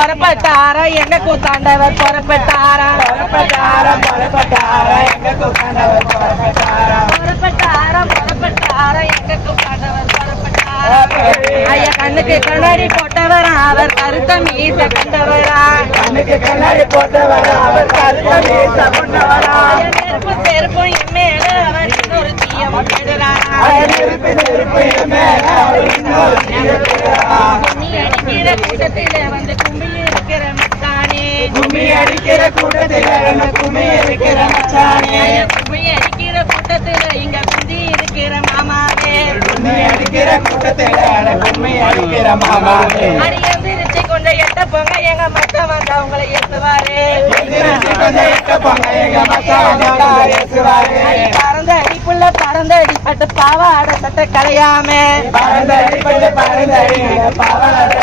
புறப்பட்டாரா எங்க கூத்தாண்டவர் புறப்பட்டாரா எங்க கூத்தாண்டவர் புறப்பட்டாரா எங்க கூத்தாண்டவர் புறப்பட்டாரா ஐயா கண்ணுக்கு கண்ணாடி போட்டவரா அவர் கருத்த மீச கண்டவரா கண்ணுக்கு கண்ணாடி போட்டவரா அவர் கருத்த மீச கொண்டவரா நெருப்பு செருப்பும் என் மேல அவர் இன்னொரு தீயமும் விடுறாரா நெருப்பு என் மேல அவர் இன்னொரு தீயம் விடுறாரா. கும்மி அடிக்கிற கூட்டத்தில வந்து கும்பில் இருக்கிற மச்சானே கும்மி அடிக்கிற கூட்டத்தில கும்மி இருக்கிற மச்சானே கும்மி அடிக்கிற கூட்டத்தில இங்க குந்தி இருக்கிற மாமாவே கும்மி அடிக்கிற கூட்டத்தில கும்மி அடிக்கிற மாமாவே அடியந்திருச்சு கொஞ்சம் எட்ட போங்க எங்க மச்சான் வந்து அவங்களை ஏத்துவாரு எந்திரிச்சு கொஞ்சம் எட்ட போங்க எங்க மச்சான் வந்து ஏசுவாரு. பறந்த அடிப்புள்ள பறந்த அடி சட்ட பாவாட சட்டை கலையாம பறந்த அடிப்பட்டு பறந்த அடி பாவாடை